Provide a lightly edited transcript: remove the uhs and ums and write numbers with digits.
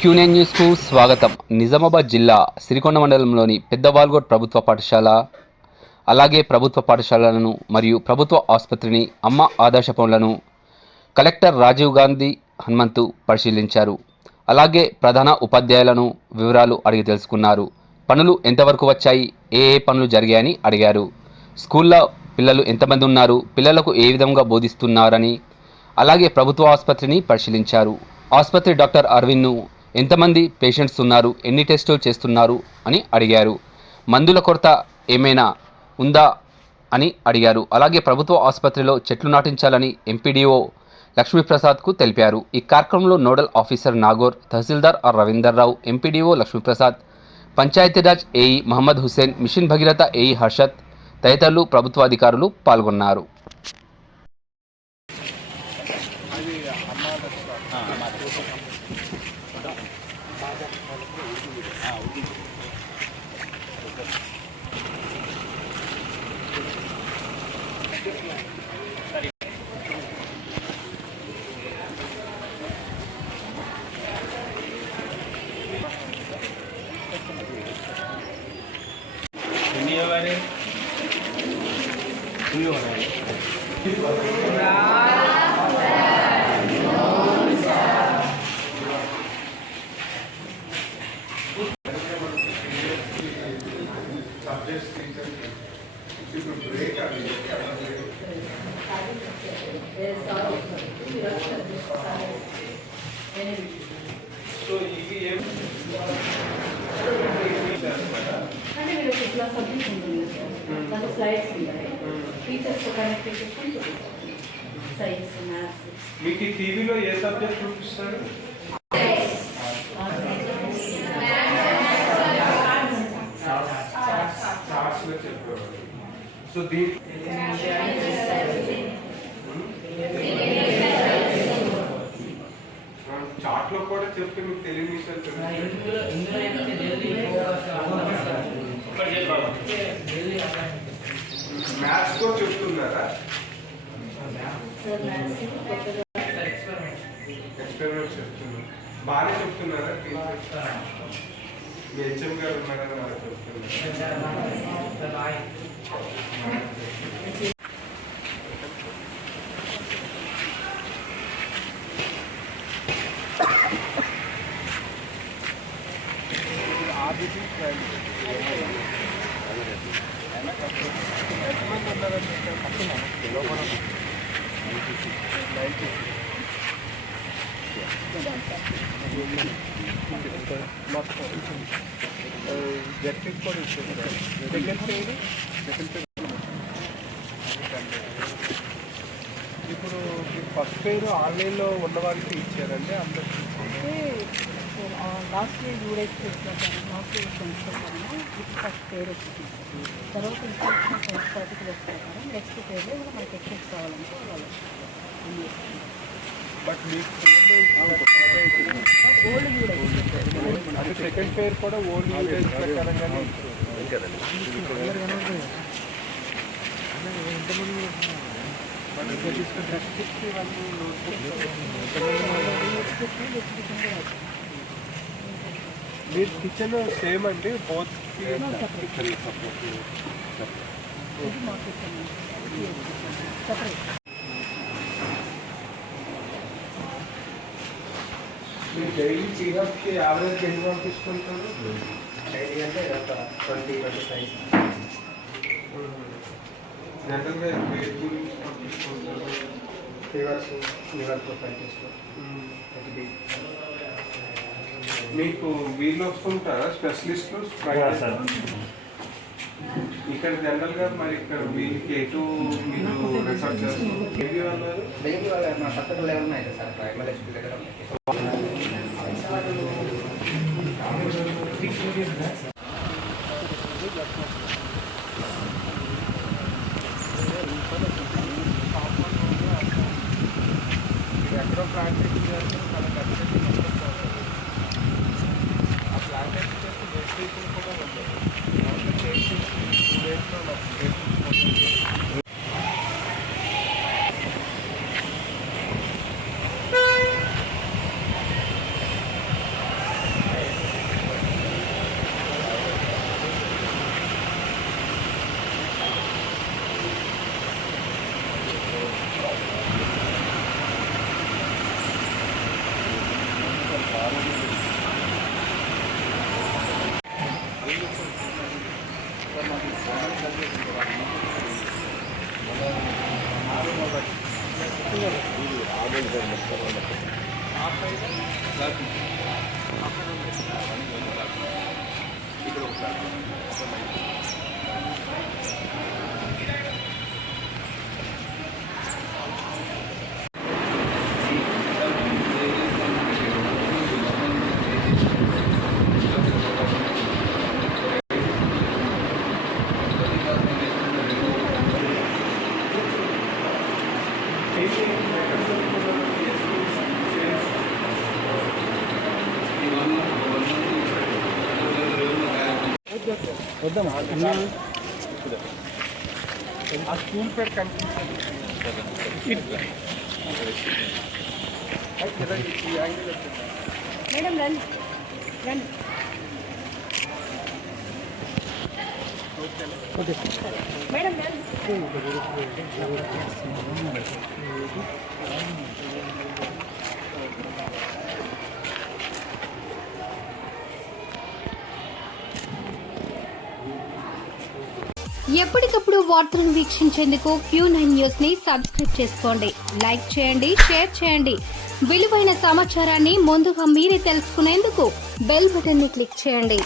క్యూనెన్ న్యూస్కు స్వాగతం. నిజామాబాద్ జిల్లా సిరికొండ మండలంలోని పెద్దవాల్గోడ్ ప్రభుత్వ పాఠశాల, అలాగే ప్రభుత్వ పాఠశాలలను మరియు ప్రభుత్వ ఆసుపత్రిని, అమ్మ ఆదర్శ పనులను కలెక్టర్ రాజీవ్ గాంధీ హనుమంతు పరిశీలించారు. అలాగే ప్రధాన ఉపాధ్యాయులను వివరాలు అడిగి తెలుసుకున్నారు. పనులు ఎంతవరకు వచ్చాయి, ఏ పనులు జరిగాయని అడిగారు. స్కూల్లో పిల్లలు ఎంతమంది ఉన్నారు, పిల్లలకు ఏ విధంగా బోధిస్తున్నారని, అలాగే ప్రభుత్వ ఆసుపత్రిని పరిశీలించారు. ఆసుపత్రి డాక్టర్ అరవింద్ను ఎంతమంది పేషెంట్స్ ఉన్నారు, ఎన్ని టెస్టులు చేస్తున్నారు అని అడిగారు. మందుల కొరత ఏమైనా ఉందా అని అడిగారు. అలాగే ప్రభుత్వ ఆసుపత్రిలో చెట్లు నాటించాలని ఎంపీడీఓ లక్ష్మీప్రసాద్కు తెలిపారు. ఈ కార్యక్రమంలో nodal officer Nagor, tahsildar R Ravinder Rao, MPDO Lakshmi Prasad, Panchayati Raj AE Mohammed Hussain, mission Bhagiratha AE Harshath తదితరులు ప్రభుత్వ అధికారులు పాల్గొన్నారు. మీకు ఈ టీవీలో ఏ సబ్జెక్ట్ చూపిస్తారు? సో చాట్లో కూడా చెప్తే మీకు తెలియని విషయాలు మ్యాథ్స్ కూడా చెప్తున్నారా? ఎక్స్పెరిమెంట్ చెప్తున్నారు, బాగానే చెప్తున్నారా? మీ హెచ్ఎం గారు ఉన్నారని బాగా చెప్తున్నారు. ఇప్పుడు ఫస్ట్ పేరు ఆన్లైన్లో ఉన్న వాళ్ళకి ఇచ్చారండి అందరికీ. Last year UDISE last year ప్రకారం ఫస్ట్ పేరు వచ్చింది. తర్వాత ఇన్స్ట్రక్షన్ సర్టిఫికేట్ ప్రకారం నెక్స్ట్ పేర్లో కూడా మనకి ఎక్సెస్ కావాలంటే వాళ్ళు బట్ మీకు ఓల్డ్ యూడేస్ అంటే సెకండ్ పేరు కూడా ఓల్డ్ యూడేస్ ప్రకారంగానే మీరు కిచెన్ సేమ్ అండి బోత్ మీరు డైలీ చిరాప్కి యావరేజ్ ఎన్ని పంపిస్తుంటారు? డైలీ అంటే ఒక 20-25 జనరల్గా వేట్ గురించి పంపిస్తుంటారు. ఫీవర్స్ లివర్ ప్రొఫైల్ టెస్ట్ మీకు వీళ్ళు వస్తుంటారా స్పెషలిస్టులు? ఇక్కడ జనరల్గా మరి ఇక్కడ వీళ్ళకి ఎటు మీరు రిఫర్ చేస్తారు? డైలీ వాళ్ళ మా సత్తర్ లెవెల్ ఉన్నాయి సార్ ప్రైమరీ స్కూల్ దగ్గర. ఎక్కడో ప్రాక్టీస్ చేస్తే చాలా ఖచ్చితంగా ఆ ప్లాంటేషన్ చేస్తే వెజిటేషన్ కూడా ఉండదు. 2 డేస్లో ఆ స్కూల్ పేరు కనిపించదు. మేడం రండి రండి. మేడం రండి. ఎప్పటికప్పుడు వార్తలను వీక్షించేందుకు Q9 న్యూస్ ని సబ్స్క్రైబ్ చేసుకోండి, లైక్ చేయండి, షేర్ చేయండి. విలువైన సమాచారాన్ని ముందుగా మీరే తెలుసుకునేందుకు బెల్ బటన్ ని క్లిక్ చేయండి.